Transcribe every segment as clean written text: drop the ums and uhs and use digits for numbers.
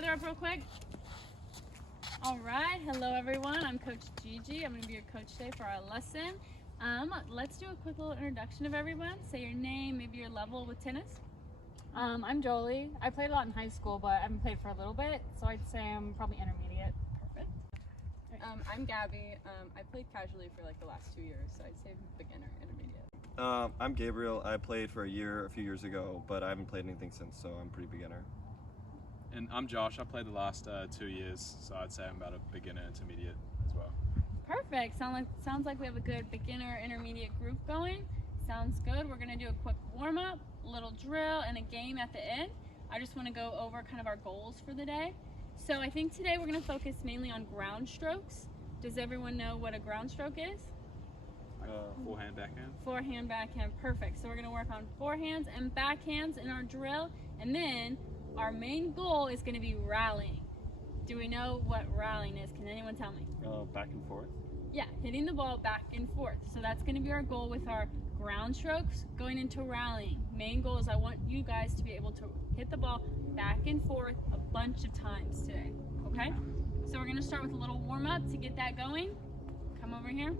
gather up real quick? All right, hello everyone. I'm Coach Gigi. I'm going to be your coach today for our lesson. Let's do a quick little introduction of everyone. Say your name, maybe your level with tennis. I'm Jolie. I played a lot in high school, but I haven't played for a little bit, so I'd say I'm probably intermediate. Perfect. I'm Gabby. I played casually for like the last 2 years, so I'd say beginner, intermediate. I'm Gabrielle. I played for a few years ago, but I haven't played anything since, so I'm pretty beginner. And I'm Josh. I played the last 2 years, so I'd say I'm about a beginner, intermediate as well. Perfect. Sounds like we have a good beginner, intermediate group going. Sounds good. We're going to do a quick warm-up, a little drill, and a game at the end. I just want to go over kind of our goals for the day. So I think today we're going to focus mainly on ground strokes. Does everyone know what a ground stroke is? Forehand, backhand. Forehand, backhand, perfect. So we're gonna work on forehands and backhands in our drill, and then our main goal is gonna be rallying. Do we know what rallying is? Can anyone tell me? Back and forth. Yeah, hitting the ball back and forth. So that's gonna be our goal with our ground strokes going into rallying. Main goal is I want you guys to be able to hit the ball back and forth a bunch of times today, okay? So we're gonna start with a little warm up to get that going. Come over here.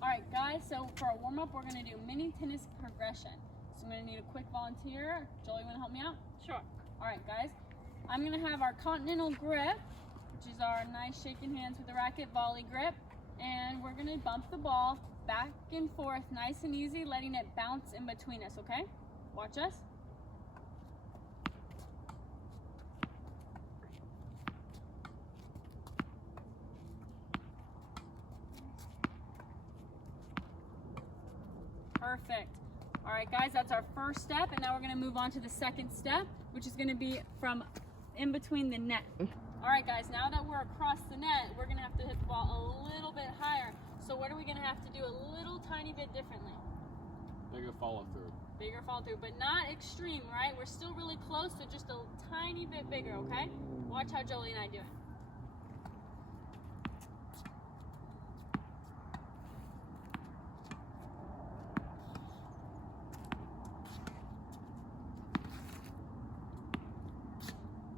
All right, guys, so for our warm-up, we're gonna do mini tennis progression. So I'm gonna need a quick volunteer. Jolie, you wanna help me out? Sure. All right, guys. I'm gonna have our continental grip, which is our nice shaking hands with the racket volley grip. And we're gonna bump the ball back and forth, nice and easy, letting it bounce in between us, okay? Watch us. Perfect. All right, guys, that's our first step, and now we're gonna move on to the second step, which is gonna be from in between the net. All right, guys, now that we're across the net, we're gonna have to hit the ball a little bit higher. So what are we gonna have to do a little tiny bit differently? Bigger follow through. Bigger follow through, but not extreme, right? We're still really close, so just a tiny bit bigger, okay? Watch how Jolie and I do it.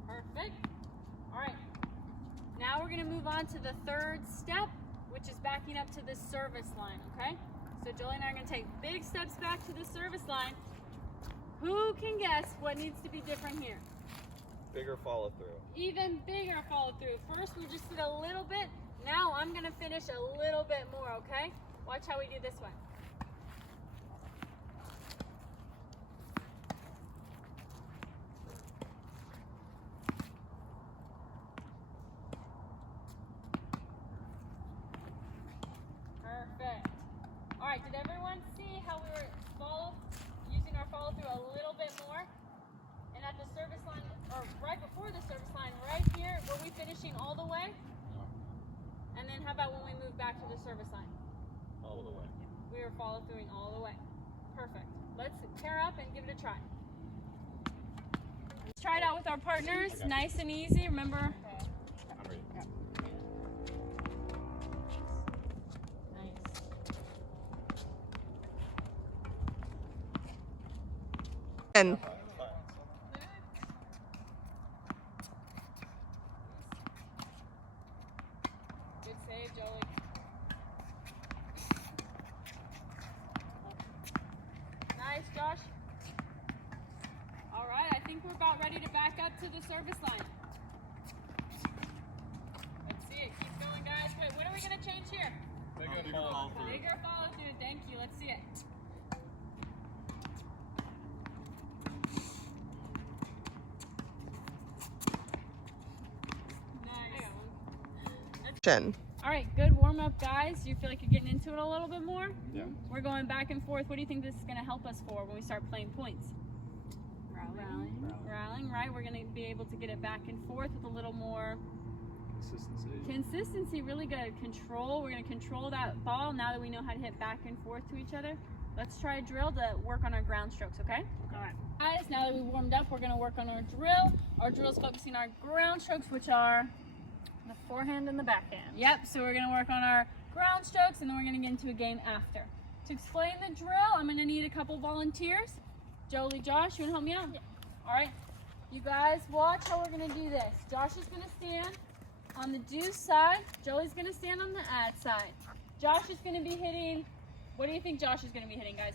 Perfect. All right. Now we're going to move on to the third step, which is backing up to the service line, okay? So Jolie and I are going to take big steps back to the service line. Who can guess what needs to be different here? Bigger follow through. Even bigger follow through. First we just did a little bit. Now I'm going to finish a little bit more, okay? Watch how we do this one. Perfect. All right, did everyone see how we were using our follow through a little bit more? And at the service line, or right before the service line, right here, were we finishing all the way? And then how about when we move back to the service line? All the way. We were follow throughing all the way. Perfect. Let's pair up and give it a try. Let's try it out with our partners, nice and easy. Remember, I'm ready. And good save, Jolie. Nice, Josh. All right, I think we're about ready to back up to the service line. Let's see it. Keep going, guys. Wait, what are we going to change here? Bigger follow through. Bigger follow through. Thank you. Let's see it. Jen. All right, good warm up, guys. Do you feel like you're getting into it a little bit more? Yeah. We're going back and forth. What do you think this is going to help us for when we start playing points? Rallying, right? We're going to be able to get it back and forth with a little more consistency. Really good. Control. We're going to control that ball now that we know how to hit back and forth to each other. Let's try a drill to work on our ground strokes, okay? All right. Guys, now that we warmed up, we're going to work on our drill. Our drill is focusing on our ground strokes, which are The forehand and the backhand. Yep, so we're gonna work on our ground strokes and then we're gonna get into a game after. To explain the drill, I'm gonna need a couple volunteers. Jolie, Josh, you wanna help me out? Yeah. All right. You guys watch how we're gonna do this. Josh is gonna stand on the do side. Jolie's gonna stand on the ad side. Josh is gonna be hitting, what do you think Josh is gonna be hitting, guys?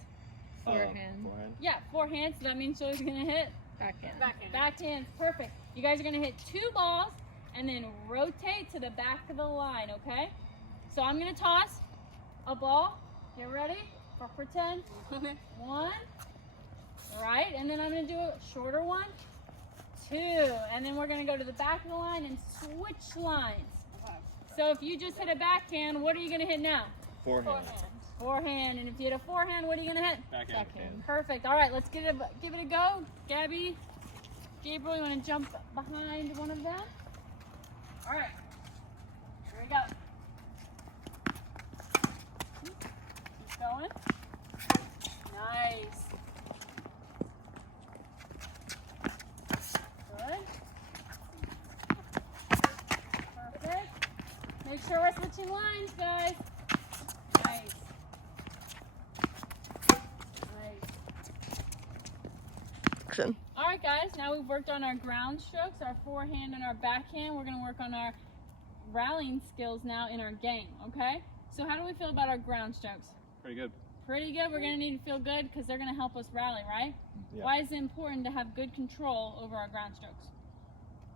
Forehand. Yeah, forehand, so that means Jolie's gonna hit Backhand. backhands. Perfect. You guys are gonna hit 2 balls and then rotate to the back of the line, okay? So I'm gonna toss a ball. Get ready for pretend. 1. Right, and then I'm gonna do a shorter one. 2. And then we're gonna go to the back of the line and switch lines. So if you just hit a backhand, what are you gonna hit now? Forehand. Forehand. And if you hit a forehand, what are you gonna hit? Backhand. Perfect. All right, let's give it a go. Gabby, Gabriel, you want to jump behind one of them? All right. Here we go. Keep going. Nice. Good. Perfect. Make sure we're switching lines, guys. Nice. Action. All right, guys, now we've worked on our ground strokes, our forehand and our backhand. We're going to work on our rallying skills now in our game, okay? So how do we feel about our ground strokes? Pretty good. Pretty good. We're going to need to feel good because they're going to help us rally, right? Yeah. Why is it important to have good control over our ground strokes?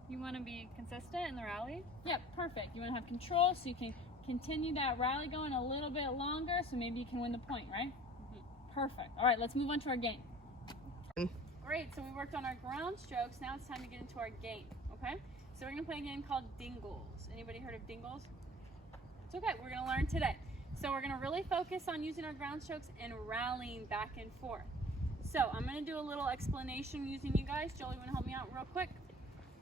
You want to be consistent in the rally? Yeah, perfect. You want to have control so you can continue that rally going a little bit longer so maybe you can win the point, right? Perfect. All right, let's move on to our game. Great, so we worked on our ground strokes. Now it's time to get into our game, okay? So we're gonna play a game called Dingles. Anybody heard of Dingles? It's okay, we're gonna learn today. So we're gonna really focus on using our ground strokes and rallying back and forth. So I'm gonna do a little explanation using you guys. Jolie, you wanna help me out real quick?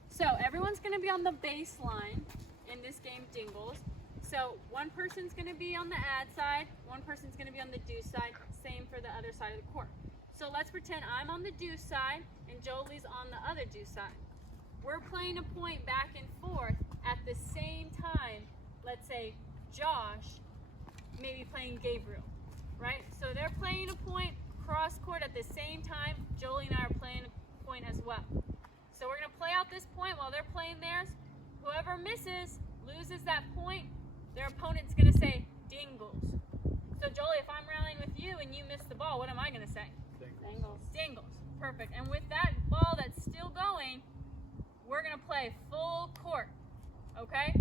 So everyone's gonna be on the baseline in this game, Dingles. So one person's gonna be on the ad side, one person's gonna be on the do side, same for the other side of the court. So let's pretend I'm on the do side and Jolie's on the other do side. We're playing a point back and forth at the same time. Let's say Josh may be playing Gabriel, right? So they're playing a point cross court at the same time. Jolie and I are playing a point as well. So we're gonna play out this point while they're playing theirs. Whoever misses loses that point. Their opponent's gonna say Dingles. So Jolie, if I'm rallying with you and you miss the ball, what am I gonna say? Dingles. Dingles. Perfect. And with that ball that's still going, we're gonna play full court. Okay?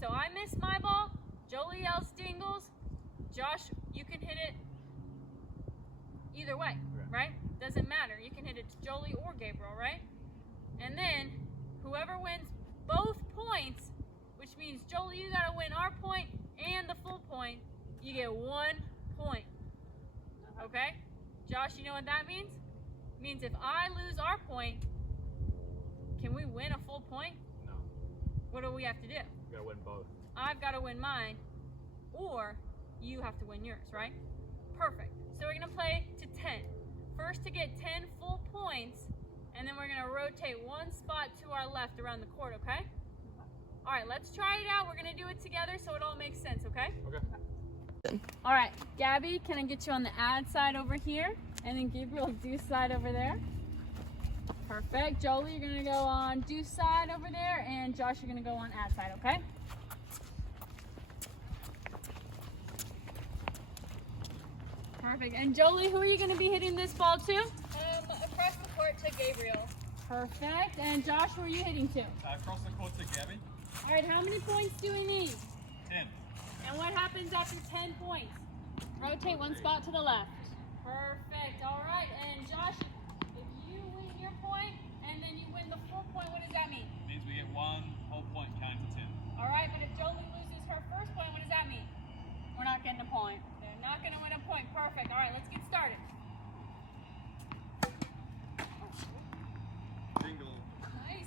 So I miss my ball, Jolie yells Dingles. Josh, you can hit it either way, right? Doesn't matter. You can hit it to Jolie or Gabriel, right? And then whoever wins both points, which means Jolie, you gotta win our point and the full point, you get 1 point. Okay? Josh, you know what that means? It means if I lose our point, can we win a full point? No. What do we have to do? You gotta win both. I've got to win mine, or you have to win yours, right? Perfect. So we're gonna play to 10. First to get 10 full points, and then we're gonna rotate 1 spot to our left around the court, okay? All right, let's try it out. We're gonna do it together so it all makes sense, okay? Okay. All right, Gabby, can I get you on the ad side over here? And then Gabriel, do side over there. Perfect. Jolie, you're gonna go on do side over there, and Josh, you're gonna go on ad side, okay? Perfect. And Jolie, who are you gonna be hitting this ball to? Across the court to Gabriel. Perfect. And Josh, who are you hitting to? Across the court to Gabby. All right, how many points do we need? 10. And what happens after 10 points? Rotate 1 spot to the left. Perfect. All right. And Josh, if you win your point and then you win the full point, what does that mean? Means we get 1 whole point counting to 10. All right. But if Jolie loses her first point, what does that mean? We're not getting a point. They're not going to win a point. Perfect. All right. Let's get started. Dingle. Nice.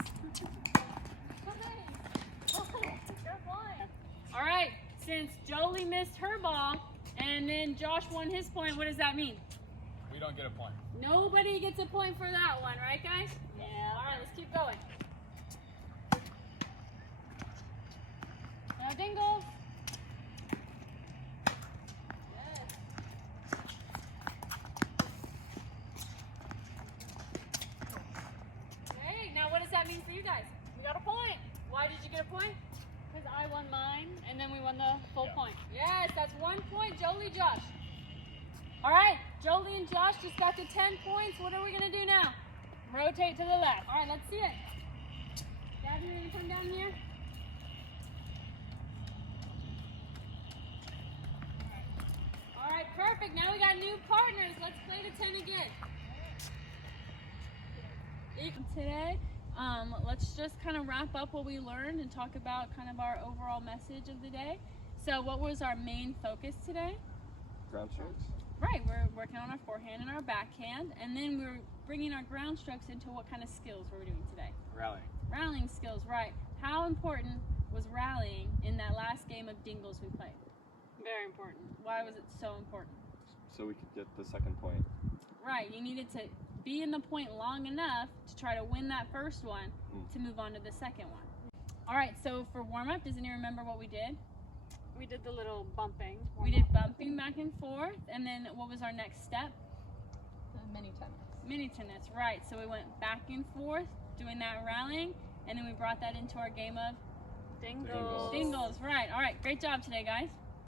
You're flying. All right. Since Jolie missed her ball and then Josh won his point, what does that mean? We don't get a point. Nobody gets a point for that one, right, guys? Yeah. All right, let's keep going. Now, Dingles. Yes. Okay, now what and then we won the full point. Yes, that's 1 point, Jolie, Josh. All right, Jolie and Josh just got to 10 points. What are we gonna do now? Rotate to the left. All right, let's see it. Gabby, you gonna come down here? All right, perfect. Now we got new partners. Let's play to 10 again. Today, let's just kind of wrap up what we learned and talk about kind of our overall message of the day. So what was our main focus today? Ground strokes. Right, we're working on our forehand and our backhand, and then we're bringing our ground strokes into what kind of skills were we doing today? Rallying. Rallying skills, right. How important was rallying in that last game of Dingles we played? Very important. Why was it so important? So we could get the second point. Right, you needed to be in the point long enough to try to win that first one to move on to the second one. All right, so for warm-up, does anyone remember what we did? We did the little bumping. We did bumping back and forth, and then what was our next step? Mini tennis. Mini tennis, right. So we went back and forth doing that rallying, and then we brought that into our game of Dingles. Dingles, right. All right, great job today, guys.